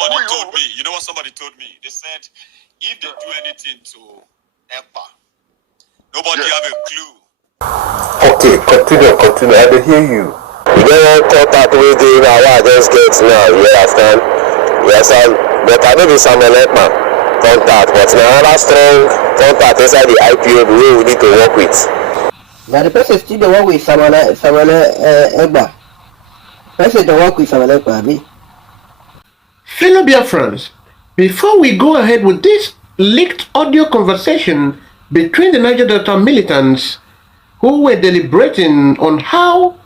Somebody told me, you know what somebody told me? They said, if they do anything to EPA, nobody have a clue. Okay, continue. I can hear you. You don't contact with the now I just get now, you understand? Yes, but I know the Samuel EPA contact, but now another strong contact inside the IPO we need to work with. Now the person still the work with Samuel EPA. Person the work with Samuel EPA. Fellow Biafrans, before we go ahead with this leaked audio conversation between the Niger Delta militants who were deliberating on how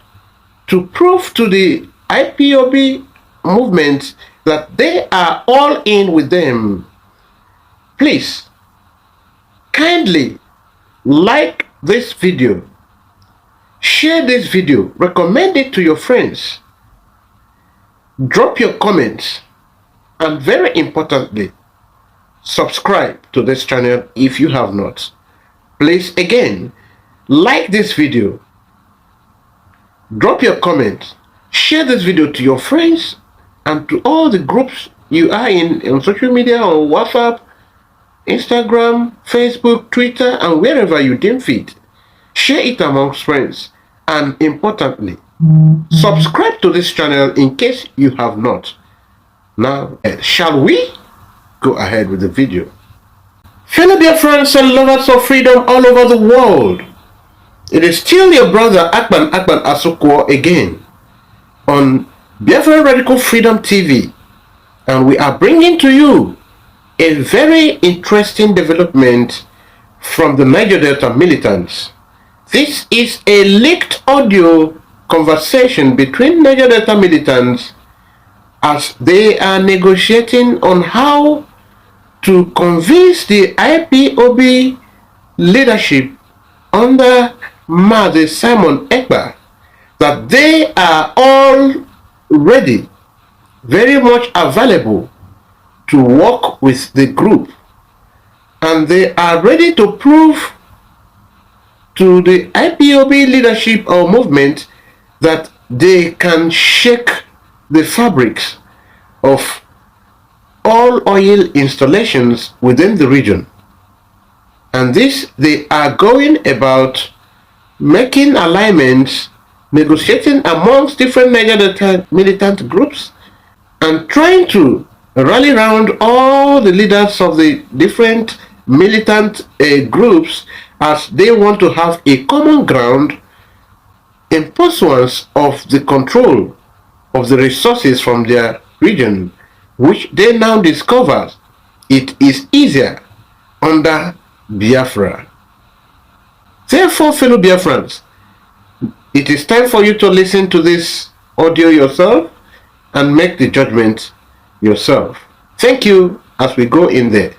to prove to the IPOB movement that they are all in with them, please kindly like this video, share this video, recommend it to your friends, drop your comments, and very importantly, subscribe to this channel if you have not. Please again, like this video, drop your comments, share this video to your friends and to all the groups you are in on social media, on WhatsApp, Instagram, Facebook, Twitter, and wherever you deem fit. Share it amongst friends, and importantly, subscribe to this channel in case you have not. Now, shall we go ahead with the video? Fellow dear friends and lovers of freedom all over the world, it is still your brother Akban Asokwo again on Biafran Radical Freedom TV, and we are bringing to you a very interesting development from the Niger Delta militants. This is a leaked audio conversation between Niger Delta militants as they are negotiating on how to convince the IPOB leadership under Mazi Simon Ekpa that they are all ready, very much available to work with the group, and they are ready to prove to the IPOB leadership or movement that they can shake the fabrics of all oil installations within the region. And this, they are going about making alignments, negotiating amongst different Niger militant groups, and trying to rally around all the leaders of the different militant groups as they want to have a common ground in pursuance of the control of the resources from their region, which they now discover it is easier under Biafra. Therefore, fellow Biafrans, it is time for you to listen to this audio yourself and make the judgment yourself. Thank you as we go in there.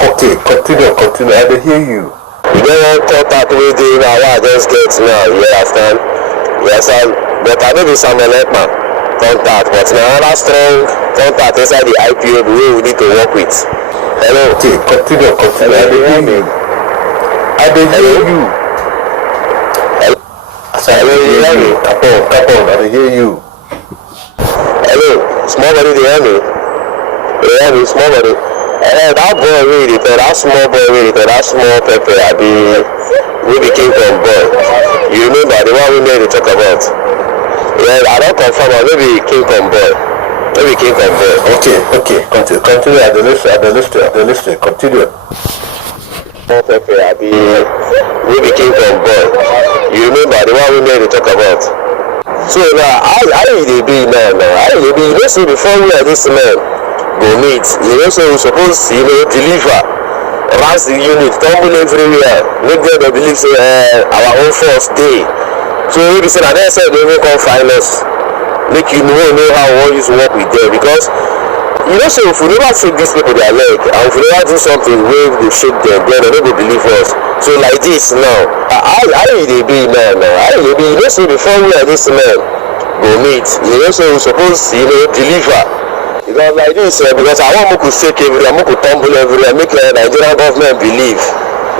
Okay, continue. I can hear you. You don't contact with the now I just get now, you understand? Yes, but I know the Samuel EPA contact, but now another strong contact inside the IPO we need to work with. Hello. Okay, continue. I can hear you. I can hear you. Hello, you hear me? Capone, I can hear you. Hello, small body, they hear me? They hear me, small body. That boy really, that small boy really, that small pepper, we became from boy. You remember the one we made to talk about? Yeah, I don't confirm, maybe King from boy. Maybe King from boy. Okay, continue at the list, continue. Small pepper, we became from boy. You remember the one we made to talk about? So now, I really be now, I really be, you see before we are this man, go meet, you know, so we're supposed to, deliver, mass the unit, Tompolo everywhere, make them believe say, our own force day. So we say that they said they will come find us, make you know how we use work with them, because, you know, so if we never shake these people their leg, and if we never do something where we shake them, then they will believe us. So like this now, I really be now, I really be, you know, so before we are this man, go meet, you know, so we're supposed to, deliver. Because like this, because I want to shake everywhere, I want to tumble everywhere, make the Nigerian government believe.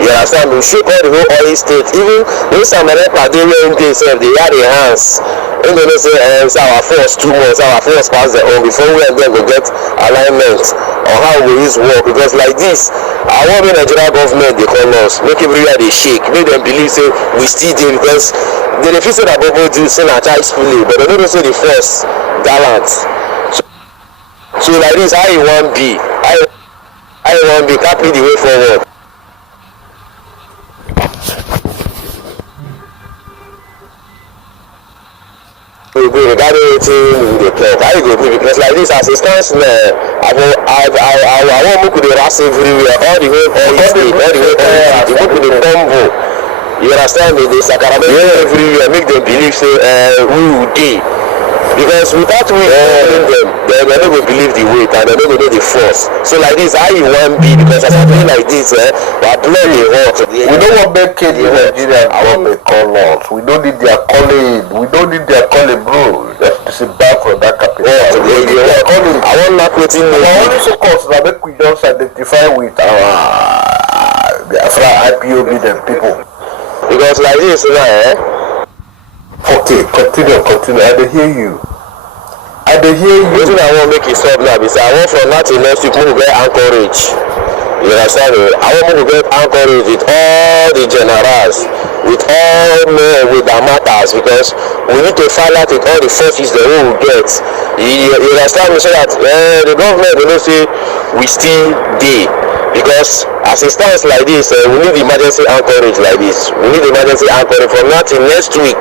You understand? We shake all the whole oil state. Even when some of them are doing this, they had their hands Ain't gonna say it's our force 2 months, our force pass their own before we and them go get alignment on how we use work. Because like this, I want the Nigerian government they call us, make everywhere they shake, make them believe say we still there because they feel say that Bobo do say na child schooling, but they don't say the force gallant. So like this, how you want be? How you want be? Can't the way forward. We go regarding wetin we dey talk. How you go be? Because like this, as it stands now, I want make we dey ras everywhere, all the way all the state, all the way all the make we dey Tompolo. You understand me? They sakarame everywhere, make them believe say we will dey. Because without we telling them, they no go believe the weight and they no go know the force. So like this, how you want be? Because as I feel like this, our blood dey hot. We don't want make kids in Nigeria. I want make call us. We don't need their calling. We don't need their calling, bro. That's a bad for that capital. I want not waiting. Our only focus na make we just identify with our Biafran IPOB them people. Because like this now, Okay, continue. I dey hear you. Wetin I wan make you stop now be say I want from now till next week make we get anchorage. You understand me? I want make we get anchorage with all the generals, with all men with their matters, because we need to find out with all the forces that we will get. You understand me? So that the government will know say we still dey. Because as it stands like this, we need emergency anchorage like this. We need emergency anchorage from now till next week.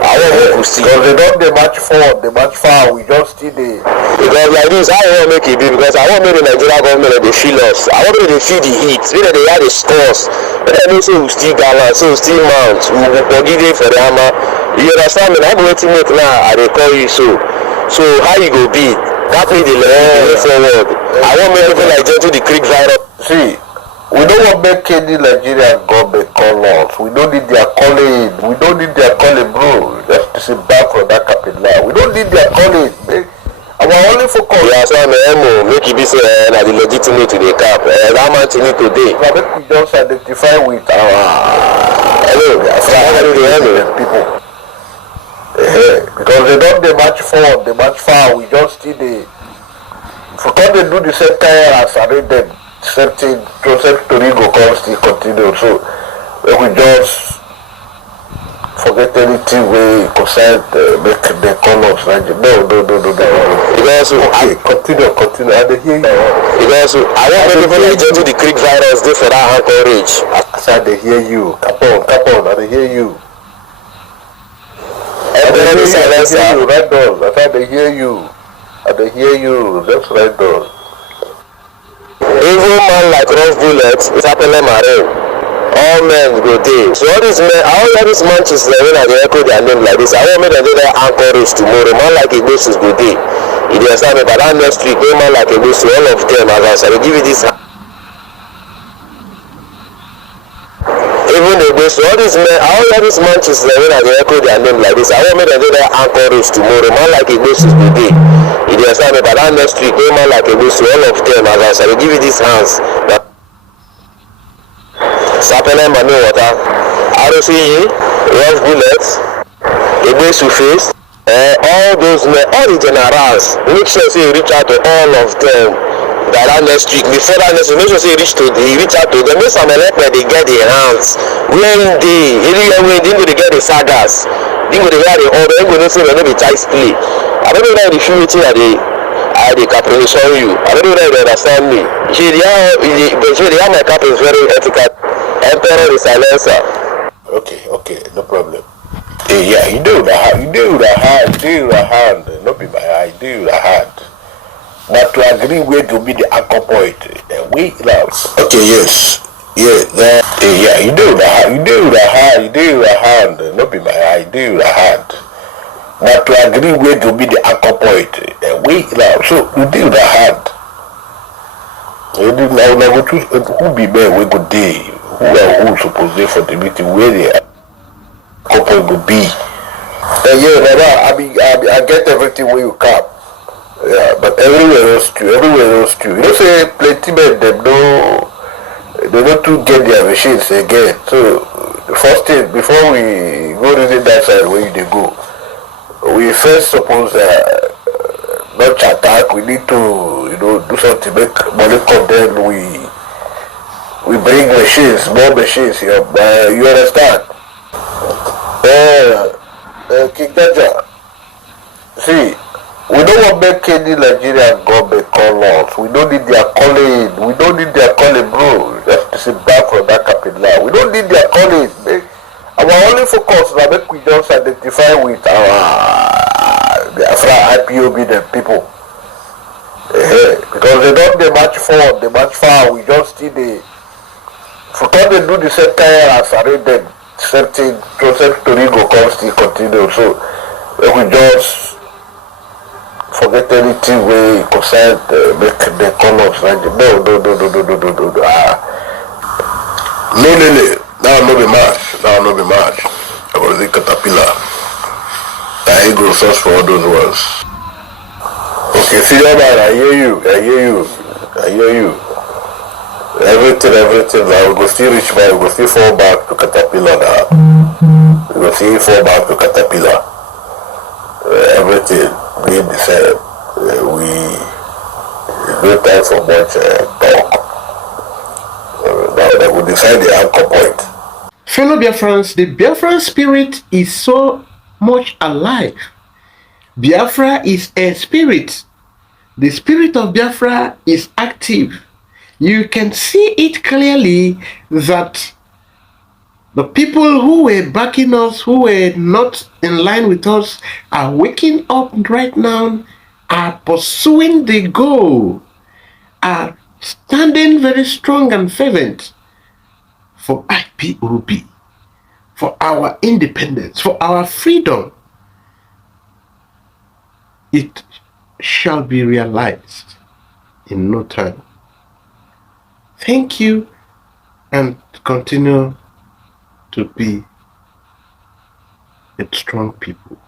I want to see. Because they don't they march forward, they march far, we just still there. Because like this, I want to make it big because I want to make the Nigerian government they feel us. I want them to feel the heat, maybe they hear the scores. But I know say we still gallant, so we still mount, we will give it for the hammer. You understand me? I'm waiting make now, I they call you so. So how you go be? That means the way forward. I want to make people like Gentle the Creek virus. See, we don't want make any Nigerian government call us. We don't need their calling. We don't need their calling, bro. That's a bad for that capital. We don't need their calling. Our only focus. Yeah, so I'm make it be say that the legitimate to the cap. That man to need today. Make we just identify with our people. Because they don't they march forward, they march far. We just still the. For come they do the same thing as I read them. Same thing, Joseph Torigo can still continue. So we just forget anything we concern make the colors. No. Because okay, continue. I dey hear you. Because I want people like Gentle the Creek virus dey for that anchorage. As I dey hear you, cap on. I dey hear you. I dey hear you. Right down. As I dey hear you. That's right down. Even man like rough bullets is happening marine. All men go dey. So all these men, all these manches when I dey echo their name like this, I want make them do their anchorage tomorrow. Man like Igbosus go dey. You understand me? But that next week, no man like Igbosus, all of them as I will give you this. Even the Igbosus, all these men, all these manches when I dey echo their name like this, I want make them do their anchorage tomorrow. Man like Igbosus go dey. You understand me? But that next week, no man like Igbosus, all of them as I will give you these hands. Sapele Manu water, ROCE, rough bullets, Igbosus face, all those men, all the generals, make sure say you reach out to all of them. That next week, before that next week, make sure say you reach out to them. Make some elect where they get their hands. When they go to get the sagas, they go to get the order, they go to say they no be child's play. I don't know that if you meeting at the capitation you. I don't know that they understand me. The my cap is very ethical. Emperor the silencer. Okay, no problem. Yeah, you do the hand. Not be my eye, do the hand. But to agree where to be the anchor point, we love. Okay, yes. Yeah, you do the hand. Not be my eye, do the hand. But to agree where to be the anchor point, we love. So you do the hand. You do now who be there we go day. Who supposed to for the meeting where the couple go be. I get everything where you come. Yeah, but everywhere else too. You know say plenty men they don't to get their machines again. So the first thing before we go to that side where they go, we first suppose not attack. We need to, do something, make money come. Then we bring machines, more machines here. You understand? King Jaja, see, we don't want to make any Nigerian government call us. We don't need their calling. We don't need their calling, bro. Just to sit back from that capital. We don't need their calling. Our only focus is that we just identify with our Biafran IPOB the people. Because they don't march forward, they march far. We just see the for they do the same thing as Asari them. Same thing, Joseph Torigo comes still continue. So we just forget anything we concern make the colors. No. No. Now no be match. I was the caterpillar. I go search for all those words. Okay, see that man, I hear you. Everything. I will go still reach by, we will still fall back to caterpillar now. We will still fall back to caterpillar. Everything being the same. No time for much talk. Now they will decide the anchor point. Fellow Biafrans, the Biafran spirit is so much alive. Biafra is a spirit. The spirit of Biafra is active. You can see it clearly that the people who were backing us, who were not in line with us, are waking up right now, are pursuing the goal, are standing very strong and fervent for IPOB, for our independence, for our freedom. It shall be realized in no time. Thank you, and continue to be a strong people.